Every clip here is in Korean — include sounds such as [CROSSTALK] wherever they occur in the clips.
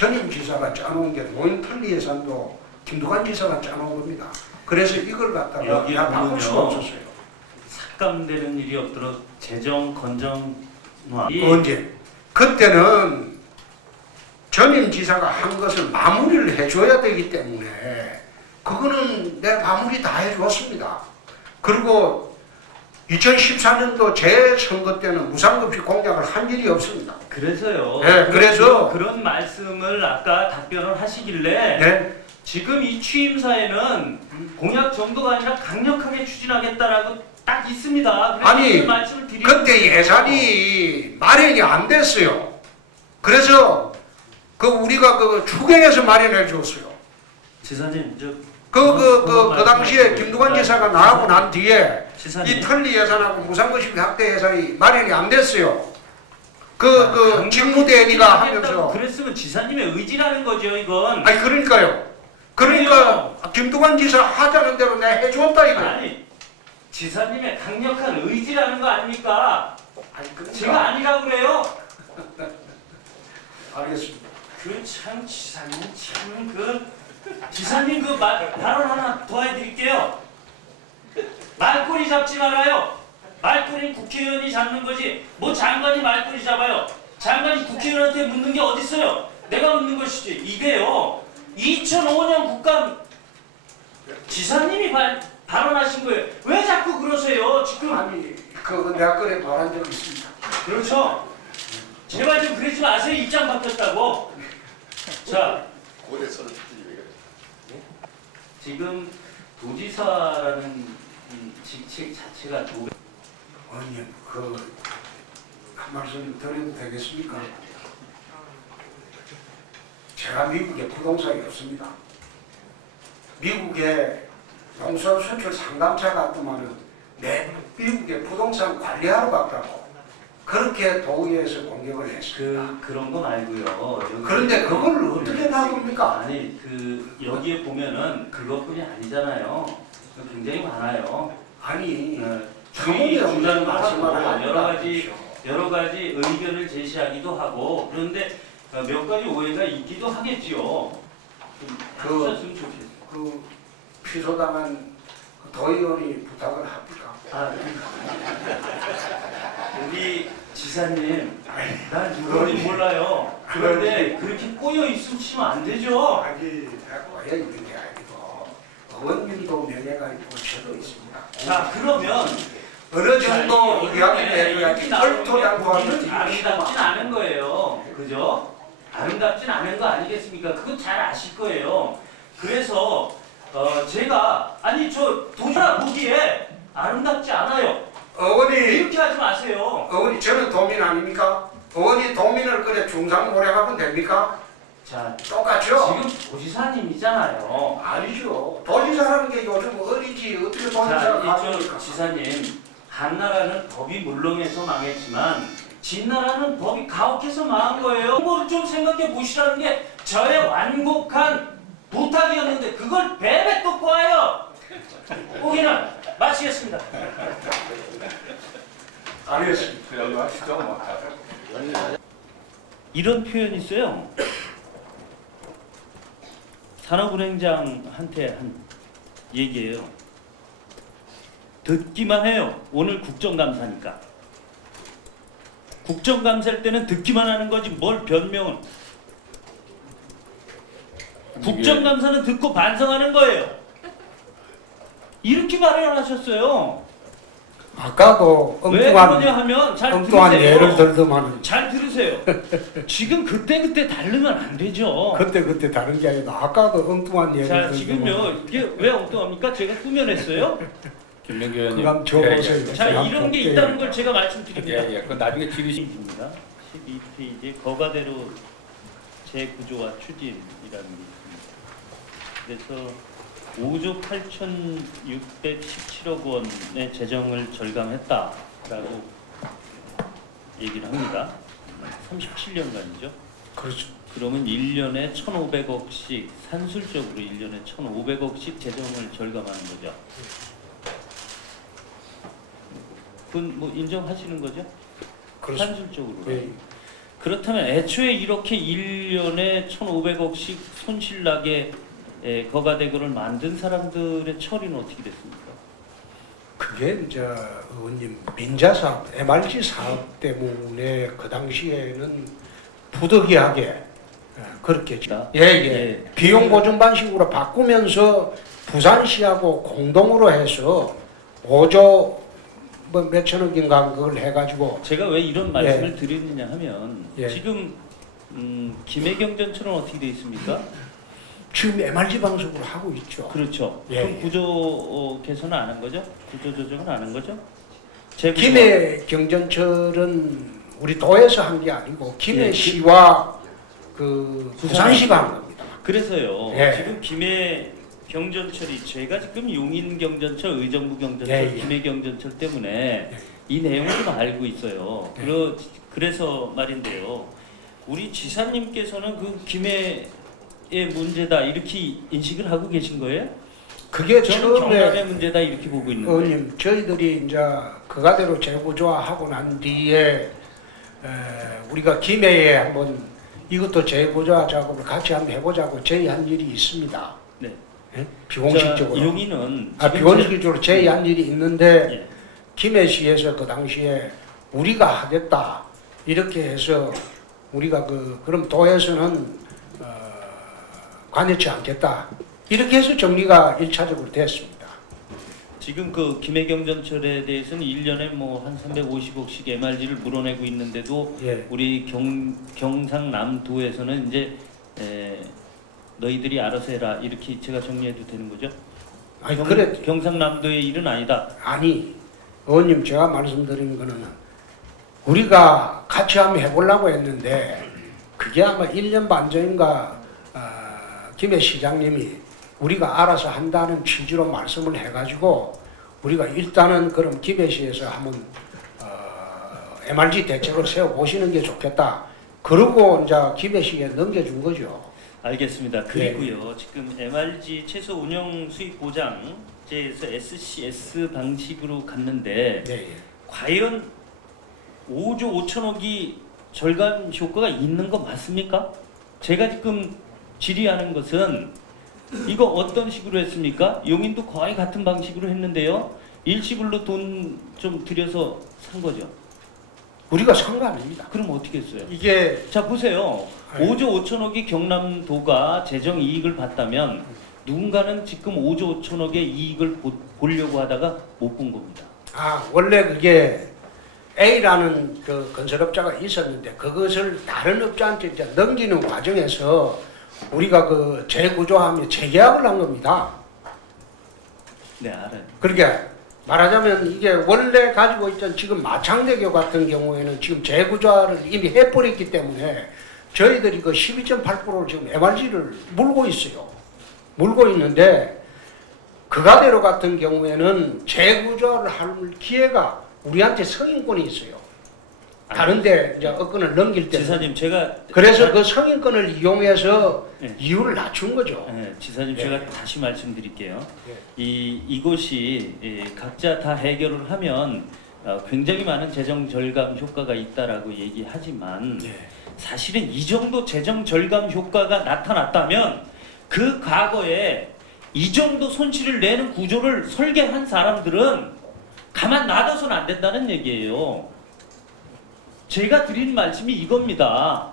전임 지사가 짜놓은 게 노인 편리 예산도 김두관 지사가 짜놓은 겁니다. 그래서 이걸 갖다가 여기 야, 바꿀 보면요. 수가 없었어요. 삭감되는 일이 없도록 재정 건정화. 이 언제? 그때는 전임 지사가 한 것을 마무리를 해줘야 되기 때문에 그거는 내가 마무리 다 해주었습니다. 그리고 2014년도 제 선거 때는 무상급식 공약을 한 일이 없습니다. 그래서요. 네, 그래서- 그런 말씀을 아까 답변을 하시길래 네? 지금 이 취임사에는 공약 정도가 아니라 강력하게 추진하겠다라고 딱 있습니다. 그래서 아니, 그 말씀을 드리는 그때 예산이 마련이 안 됐어요. 그래서 그 우리가 그 추경에서 마련해 줬어요. 지사님 저 그 그 그 그 당시에. 김두관 지사가 나하고 난 뒤에 이 털리 예산하고 무상급식 확대 예산이 마련이 안 됐어요. 그 아, 그 추진하겠다고 하면서 그랬으면 지사님의 의지라는 거죠 이건. 아니 그러니까요. 그러니까 김두관 지사 하자는 대로 내가 해줬다 이거. 아니 지사님의 강력한 의지라는 거 아닙니까? 아니 그러니까 제가 아니라고 그래요. [LAUGHS] 알겠습니다. 그 참 지사님 참그 지사님 그 말, 발언 하나 더 해드릴게요. 말꼬리 잡지 말아요. 말꼬리는 국회의원이 잡는 거지. 뭐 장관이 말꼬리 잡아요. 장관이 국회의원한테 묻는 게 어디 있어요? 내가 묻는 것이지. 이게요. 2005년 국감 지사님이 발, 발언하신 거예요. 왜 자꾸 그러세요? 지금 아니 그 내가 그래 말한 적 있습니다. 그렇죠. 제발 좀 그러지 마세요. 입장 바뀌었다고. 자. 그래? 지금 도지사라는 이 직책 자체가 도 아니 그 한 말씀 드려도 되겠습니까? 제가 미국에 부동산이 없습니다. 미국에 농수업 수출 상담차 같으면은 내 미국에 부동산 관리하러 갔다고 그렇게 도의회에서 공격을 했습니다. 그 그런 거 말고요. 여기- 그런데 그걸 어떻게 놔둡니까? 아니 그 여기에 보면은 그것뿐이 아니잖아요. 굉장히 많아요. 아니 어, 주의 주장도 말씀을 하고 하지 여러 가지 마십시오. 여러 가지 의견을 제시하기도 하고 그런데 어, 몇 가지 오해가 있기도 하겠지요. 좀 그- 하셨으면 좋겠어요. 그 피소당한 그 도의원이 부탁을 합니까? 아, [LAUGHS] 우리 지사님, 난 그러니. 누군지 몰라요. 그런데 그렇게 꼬여 있으시면 안 되죠. 아니 왜 있는 게 아니고 의원님도 명예가 있고 저도 있습니다. 자, 그러면 어느 정도 자, 이야기를 해줘야지 털토당토하는 우리는 아름답진 않은 거예요. 그죠? 아름답진 않은 거 아니겠습니까? 그거 잘 아실 거예요. 그래서 어, 제가 아니 저 도시나 보기에 아름답지 않아요. 어머니 이렇게 하지 마세요. 어머니 저는 도민 아닙니까? 어머니 도민을 그래 중상 모략하면 됩니까? 자, 똑같죠? 지금 도지사님이잖아요. 아니죠. 도지사라는 게 요즘 어리지 어떻게 자, 도지사를 이쪽 가입니까? 지사님, 한 나라는 법이 물렁해서 망했지만 진 나라는 법이 가혹해서 망한 거예요. 그거를 좀 생각해 보시라는 게 저의 완곡한 부탁이었는데 그걸 배배 또 꼬아요. 오기는 마치겠습니다. 하시죠 뭐. 이런 표현이 있어요. 산업은행장한테 한 얘기예요. 듣기만 해요. 오늘 국정감사니까. 국정감사일 때는 듣기만 하는 거지 뭘 변명을. 국정감사는 듣고 반성하는 거예요. 이렇게 말을 하셨어요. 아까도 왜 엉뚱한 그러냐 하면 잘 엉뚱한 들으세요. 예를 들더만 잘 들으세요. 지금 그때 그때 다르면 안 되죠. 그때 그때 다른 게 아니라 아까도 엉뚱한 예를 자 들더만 지금요 이게 왜 엉뚱합니까? 제가 꾸며냈어요. 김명규 의원님. 그럼 줘보세요. 자 제가 이런 게. 있다는 걸 제가 말씀드립니다. 예, 예. 그 나중에. 12페이지입니다. 12페이지 거가대로 재구조와 추진이라는 게 있습니다. 그래서 5조 8,617억 원의 재정을 절감했다라고 얘기를 합니다. 37년간이죠. 그렇죠. 그러면 1년에 1,500억씩 산술적으로 1년에 1,500억씩 재정을 절감하는 거죠. 그건 뭐 인정하시는 거죠? 그렇죠. 산술적으로. 예. 그렇다면 애초에 이렇게 1년에 1,500억씩 손실나게 에, 거가대교를 만든 사람들의 처리는 어떻게 됐습니까? 그게 이제 의원님 민자 사업, MRG 사업 때문에 그 당시에는 부득이하게 예, 그렇게 예예 예. 비용 보증 방식으로 바꾸면서 부산시하고 공동으로 해서 5조 뭐 몇천억인가 그걸 해가지고 제가 왜 이런 말씀을 드리느냐 하면 예. 지금 음, 김해경 전철은 어떻게 돼 있습니까? 지금 MRG 방식으로 하고 있죠. 그렇죠. 예, 그럼 예. 구조 어, 개선은 안 한 거죠? 구조 조정은 안 한 거죠? 재구조- 김해 경전철은 우리 도에서 한 게 아니고 예, 김해시와 그 부산시가 한 겁니다. 그래서요. 예. 지금 김해 경전철이 제가 지금 용인 경전철, 의정부 경전철, 예, 예. 김해 경전철 때문에 이 내용을 좀 알고 있어요. 예. 그러, 그래서 말인데요. 우리 지사님께서는 그 김해의 문제다 이렇게 인식을 하고 계신 거예요? 그게 저는 처음에 경남의 문제다 이렇게 보고 있는데. 의원님 저희들이 이제 그가대로 재구조화하고 난 뒤에 에, 우리가 김해에 한번 이것도 재구조화 작업을 같이 한번 해보자고 제의한 일이 있습니다. 네. 예? 비공식적으로. 자, 용인은 아, 지금 비공식적으로 제의한 일이 있는데 제- 예. 김해시에서 그 당시에 우리가 하겠다 이렇게 해서 우리가 그 그럼 도에서는 어, 관여치 않겠다 이렇게 해서 정리가 일차적으로 됐습니다. 지금 그 김해경전철에 대해서는 1년에 뭐 한 350억씩 MRG를 물어내고 있는데도 예. 우리 경, 경상남도에서는 이제 에, 너희들이 알아서 해라 이렇게 제가 정리해도 되는 거죠? 아니 경, 그래 경상남도의 일은 아니다. 아니 의원님 제가 말씀드린 거는 우리가 같이 한번 해보려고 했는데 그게 아마 1년 반 전인가 어, 김해 시장님이 우리가 알아서 한다는 취지로 말씀을 해가지고 우리가 일단은 그럼 김해시에서 한번 어, MRG 대책을 세워보시는 게 좋겠다. 그러고 이제 김해시에 넘겨준 거죠. 알겠습니다. 그리고요 지금 MRG 최소 운영 수익 보장제에서 SCS 방식으로 갔는데 네, 예. 과연 5조 5천억이 절감 효과가 있는 거 맞습니까? 제가 지금 질의하는 것은 이거 어떤 식으로 했습니까? 용인도 거의 같은 방식으로 했는데요. 일시불로 돈 좀 들여서 산 거죠. 우리가 산거 아닙니다. 그럼 어떻게 했어요? 이게 자 보세요. 아니. 5조 5천억이 경남도가 재정 이익을 봤다면 누군가는 지금 5조 5천억의 이익을 보, 보려고 하다가 못 본 겁니다. 아 원래 그게 A라는 그 건설업자가 있었는데 그것을 다른 업자한테 이제 넘기는 과정에서 우리가 그 재구조하며 재계약을 한 겁니다. 네 알아요. 그러니까 말하자면 이게 원래 가지고 있던 지금 마창대교 같은 경우에는 지금 재구조화를 이미 해버렸기 때문에 저희들이 그 12.8%를 지금 MRG를 물고 있어요. 물고 있는데 그가대로 같은 경우에는 재구조화를 할 기회가 우리한테 성인권이 있어요. 다른데 이제 업권을 넘길 때. 지사님 제가 그래서 그 성인권을 이용해서 네. 이유를 낮춘 거죠. 네, 지사님 예. 제가 다시 말씀드릴게요. 예. 이 이곳이 예, 각자 다 해결을 하면 어, 굉장히 많은 재정 절감 효과가 있다라고 얘기하지만 네. 사실은 이 정도 재정 절감 효과가 나타났다면 그 과거에 이 정도 손실을 내는 구조를 설계한 사람들은 가만 놔둬서는 안 된다는 얘기예요. 제가 드린 말씀이 이겁니다.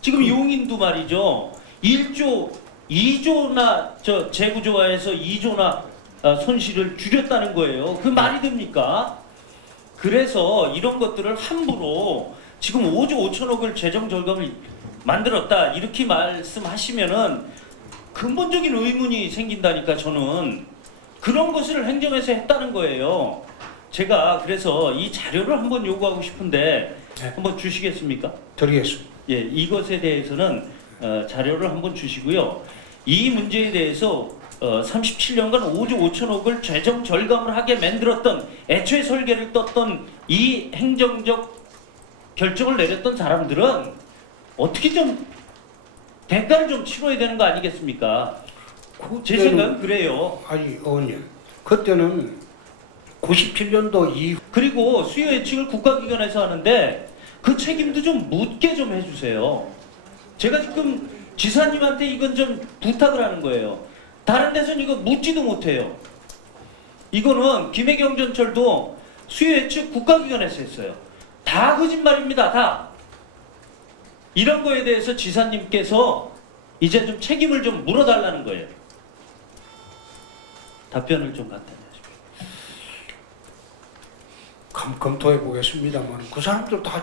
지금 용인도 말이죠. 1조, 2조나 저 재구조화에서 2조나 어, 손실을 줄였다는 거예요. 그 말이 됩니까? 그래서 이런 것들을 함부로 지금 5조 5천억을 재정 절감을 만들었다 이렇게 말씀하시면은 근본적인 의문이 생긴다니까 저는 그런 것을 행정에서 했다는 거예요. 제가 그래서 이 자료를 한번 요구하고 싶은데 네. 한번 주시겠습니까? 드리겠습니다. 예, 이것에 대해서는 어, 자료를 한번 주시고요. 이 문제에 대해서 어, 37년간 5조 5천억을 재정 절감을 하게 만들었던 애초에 설계를 떴던 이 행정적 결정을 내렸던 사람들은 어떻게 좀 대가를 좀 치러야 되는 거 아니겠습니까? 제 그때는- 생각은 그래요. 아니 의원님 그때는 97년도 이후 그리고 수요 예측을 국가기관에서 하는데 그 책임도 좀 묻게 좀 해주세요. 제가 지금 지사님한테 이건 좀 부탁을 하는 거예요. 다른 데서는 이거 묻지도 못해요. 이거는 김해경 전철도 수요 예측 국가기관에서 했어요. 다 거짓말입니다. 다. 이런 거에 대해서 지사님께서 이제 좀 책임을 좀 물어달라는 거예요. 답변을 좀 갖다. 검, 검토해 보겠습니다만 그 사람들 다